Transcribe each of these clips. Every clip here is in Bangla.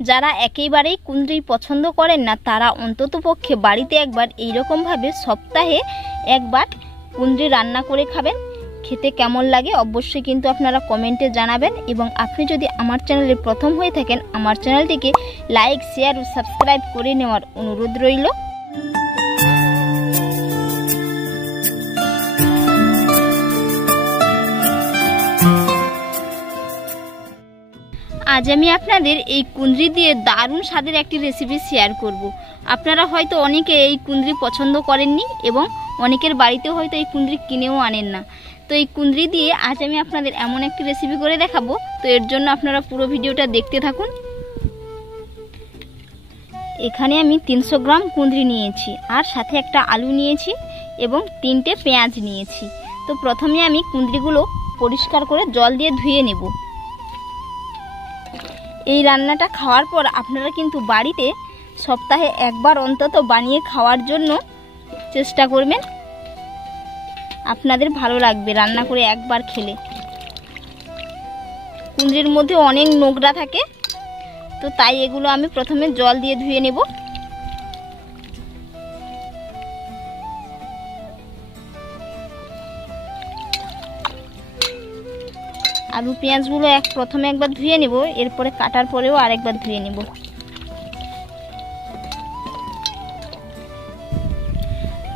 যারা একেবারেই কুঁদরি পছন্দ করেন না তারা অন্ততপক্ষে বাড়িতে একবার এইরকমভাবে সপ্তাহে একবার কুঁদরি রান্না করে খাবেন। খেতে কেমন লাগে অবশ্যই কিন্তু আপনারা কমেন্টে জানাবেন। এবং আপনি যদি আমার চ্যানেলে প্রথম হয়ে থাকেন আমার চ্যানেলটিকে লাইক, শেয়ার ও সাবস্ক্রাইব করে নেওয়ার অনুরোধ রইল। আজ আমি আপনাদের এই কুঁদরি দিয়ে দারুণ স্বাদের একটি রেসিপি শেয়ার করব। আপনারা হয়তো অনেকে এই কুঁদরি পছন্দ করেননি এবং অনেকের বাড়িতেও হয়তো এই কুঁদরি কিনেও আনেন না। তো এই কুঁদরি দিয়ে আজ আমি আপনাদের এমন একটি রেসিপি করে দেখাবো। তো এর জন্য আপনারা পুরো ভিডিওটা দেখতে থাকুন। এখানে আমি 300 গ্রাম কুঁদরি নিয়েছি আর সাথে একটা আলু নিয়েছি এবং 3টে পেঁয়াজ নিয়েছি। তো প্রথমে আমি কুঁদরিগুলো পরিষ্কার করে জল দিয়ে ধুয়ে নেব। এই রান্নাটা খাওয়ার পর আপনারা কিন্তু বাড়িতে সপ্তাহে একবার অন্তত বানিয়ে খাওয়ার জন্য চেষ্টা করবেন। আপনাদের ভালো লাগবে রান্না করে একবার খেলে। কুঁদরির মধ্যে অনেক নোংরা থাকে, তো তাই এগুলো আমি প্রথমে জল দিয়ে ধুয়ে নেব। আলু পেঁয়াজগুলো প্রথমে একবার ধুয়ে নেব, এরপরে কাটার পরেও আরেকবার ধুয়ে নেব।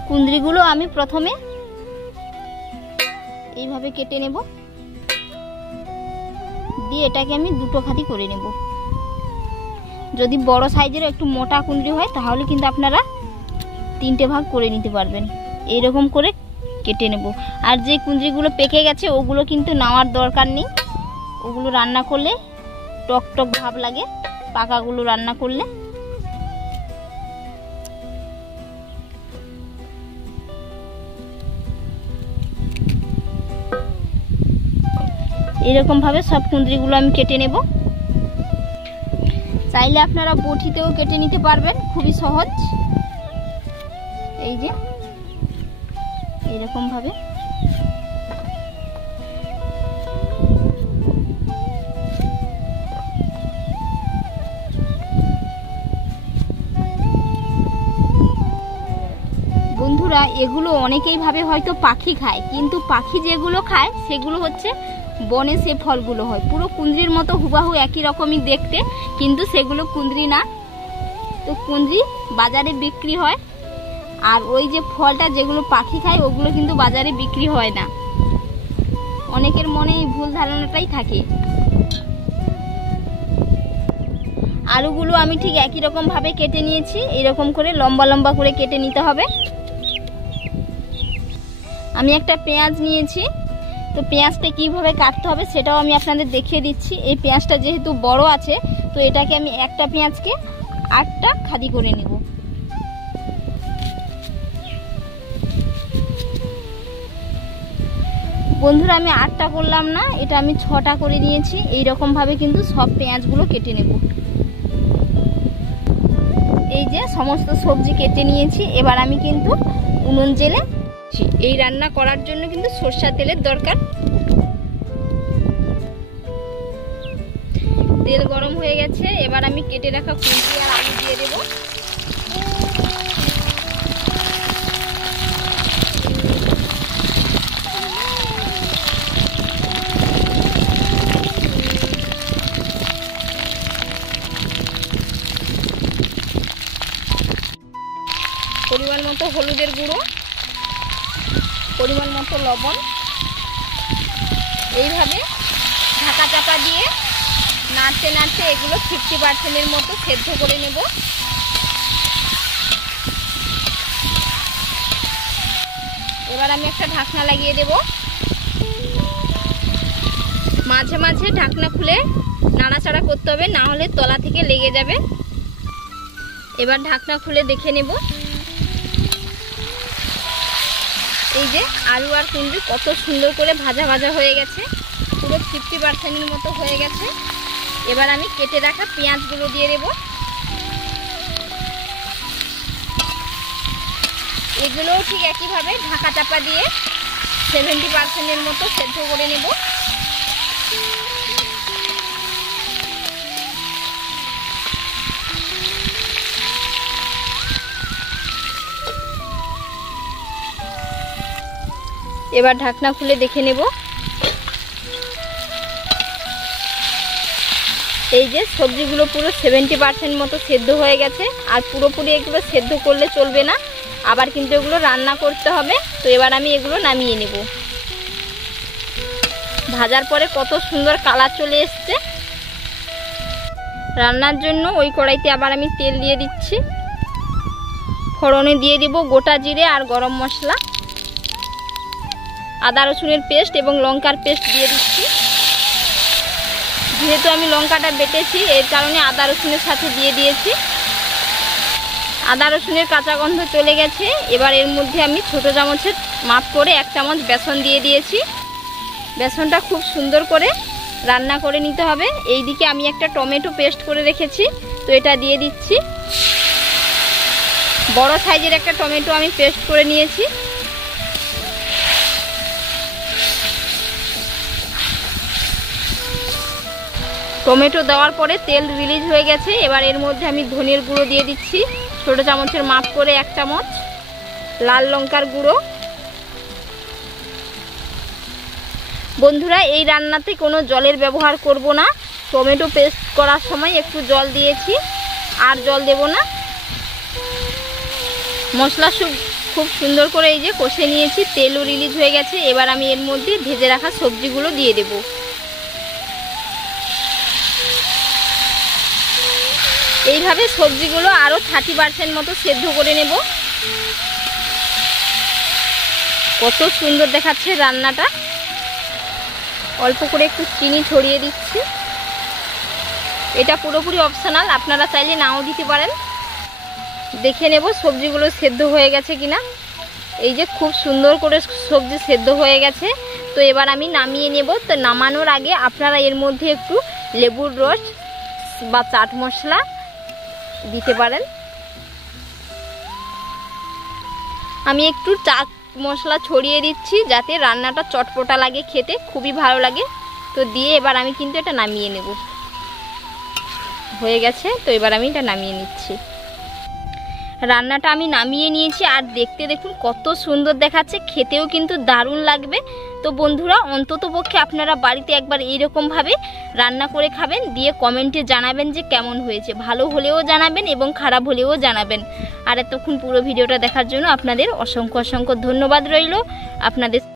কুঁদরিগুলো আমি প্রথমে এইভাবে কেটে নেব, দিয়ে এটাকে আমি দুটো খাতি করে নেব। যদি বড় সাইজের একটু মোটা কুঁদরি হয় তাহলে কিন্তু আপনারা 3টে ভাগ করে নিতে পারবেন। এইরকম করে কেটে নেব। আর যে কুঁদরিগুলো পেকে গেছে ওগুলো কিন্তু নেওয়ার দরকার নেই, ওগুলো রান্না করলে টক টক ভাব লাগে পাকাগুলো রান্না করলে। এরকম ভাবে সব কুঁদরিগুলো আমি কেটে নেব। চাইলে আপনারা বটিতেও কেটে নিতে পারবেন, খুবই সহজ। এই যে এরকম ভাবে বন্ধুরা, এগুলো অনেকেই ভাবে হয়তো পাখি খায়, কিন্তু পাখি যেগুলো খায় সেগুলো হচ্ছে বনে সে ফলগুলো হয়, পুরো কুঁদরির মতো হুবাহু একই রকমই দেখতে, কিন্তু সেগুলো কুঁদরি না। তো কুঁদরি বাজারে বিক্রি হয়, আর ওই যে ফলটা যেগুলো পাখি খায় ওগুলো কিন্তু বাজারে বিক্রি হয় না। অনেকের মনে এই ভুল ধারণাটাই থাকে। আলুগুলো আমি ঠিক একই রকম ভাবে কেটে নিয়েছি, এইরকম করে লম্বা লম্বা করে কেটে নিতে হবে। আমি একটা পেঁয়াজ নিয়েছি, তো পেঁয়াজটা কিভাবে কাটতে হবে সেটাও আমি আপনাদের দেখিয়ে দিচ্ছি। এই পেঁয়াজটা যেহেতু বড় আছে তো এটাকে আমি একটা পেঁয়াজকে 8টা খাদি করে নেব। বন্ধুরা, আমি 8টা করলাম না, এটা আমি 6টা করে নিয়েছি। এইরকম ভাবে কিন্তু সব পেঁয়াজগুলো কেটে নেব। এই যে সমস্ত সবজি কেটে নিয়েছি, এবার আমি কিন্তু উনুন জেলে এই রান্না করার জন্য কিন্তু সরষের তেলের দরকার। তেল গরম হয়ে গেছে, এবার আমি কেটে রাখা কুঁদরি আর আলু দিয়ে দেব। পরিমাণ মতো হলুদের গুঁড়ো, পরিমাণ মতো লবণ। এইভাবে ঢাকা চাপা দিয়ে নাড়তে নাড়তে এগুলো 50% মতো সেদ্ধ করে নেব। এবার আমি একটা ঢাকনা লাগিয়ে দেব। মাঝে মাঝে ঢাকনা খুলে নাড়াচাড়া করতে হবে, না হলে তলা থেকে লেগে যাবে। এবার ঢাকনা খুলে দেখে নেব। এই যে আলু আর কুঁদরি কত সুন্দর করে ভাজা ভাজা হয়ে গেছে, পুরো 50% মতো হয়ে গেছে। এবার আমি কেটে রাখা পেঁয়াজগুলো দিয়ে দেব। এগুলোও ঠিক একইভাবে ঢাকা চাপা দিয়ে 70% মতো সেদ্ধ করে নেব। এবার ঢাকনা খুলে দেখে নেব। এই যে সবজিগুলো পুরো 70% মতো সেদ্ধ হয়ে গেছে। আর পুরোপুরি এগুলো সেদ্ধ করলে চলবে না, আবার কিন্তু এগুলো রান্না করতে হবে। তো এবার আমি এগুলো নামিয়ে নেব। ভাজার পরে কত সুন্দর কালার চলে এসছে। রান্নার জন্য ওই কড়াইতে আবার আমি তেল দিয়ে দিচ্ছি। ফোড়নে দিয়ে দিব গোটা জিরে আর গরম মশলা, আদা রসুনের পেস্ট এবং লঙ্কার পেস্ট দিয়ে দিচ্ছি। যেহেতু আমি লঙ্কাটা বেটেছি, এর কারণে আদা রসুনের সাথে দিয়ে দিয়েছি। আদা রসুনের কাঁচা গন্ধ চলে গেছে। এবার এর মধ্যে আমি ছোট চামচের মাপ করে 1 চামচ বেসন দিয়ে দিয়েছি। বেসনটা খুব সুন্দর করে রান্না করে নিতে হবে। এইদিকে আমি একটা টমেটো পেস্ট করে রেখেছি, তো এটা দিয়ে দিচ্ছি। বড় সাইজের একটা টমেটো আমি পেস্ট করে নিয়েছি। টমেটো দেওয়ার পরে তেল রিলিজ হয়ে গেছে। এবার এর মধ্যে আমি ধনের গুঁড়ো দিয়ে দিচ্ছি, ছোট চামচের মাপ করে 1 চামচ। লাল লঙ্কার গুঁড়ো। বন্ধুরা, এই রান্নাতে কোনো জলের ব্যবহার করব না। টমেটো পেস্ট করার সময় একটু জল দিয়েছি, আর জল দেব না। মশলা খুব সুন্দর করে এই যে কষে নিয়েছি, তেলও রিলিজ হয়ে গেছে। এবার আমি এর মধ্যে ভেজে রাখা সবজিগুলো দিয়ে দেব। এইভাবে সবজিগুলো আরও 30% মতো সেদ্ধ করে নেব। কত সুন্দর দেখাচ্ছে রান্নাটা। অল্প করে একটু চিনি ছড়িয়ে দিচ্ছি। এটা পুরোপুরি অপশনাল, আপনারা চাইলে নাও দিতে পারেন। দেখে নেব সবজিগুলো সেদ্ধ হয়ে গেছে কিনা। এই যে খুব সুন্দর করে সবজি সেদ্ধ হয়ে গেছে। তো এবার আমি নামিয়ে নেব। তো নামানোর আগে আপনারা এর মধ্যে একটু লেবুর রস বা চাট মশলা দিতে পারেন। আমি একটু চাট মশলা ছড়িয়ে দিচ্ছি, যাতে রান্নাটা চটপটা লাগে, খেতে খুবই ভালো লাগে। তো দিয়ে এবার আমি কিন্তু এটা নামিয়ে নেব। হয়ে গেছে, তো এবার আমি এটা নামিয়ে নিচ্ছি। রান্নাটা আমি নামিয়ে নিয়েছি, আর দেখতে দেখুন কত সুন্দর দেখাচ্ছে, খেতেও কিন্তু দারুণ লাগবে। তো বন্ধুরা, অন্তত পক্ষে আপনারা বাড়িতে একবার এইরকমভাবে রান্না করে খাবেন, দিয়ে কমেন্টে জানাবেন যে কেমন হয়েছে। ভালো হলেও জানাবেন এবং খারাপ হলেও জানাবেন। আর এতক্ষণ পুরো ভিডিওটা দেখার জন্য আপনাদের অসংখ্য অসংখ্য ধন্যবাদ রইল। আপনাদের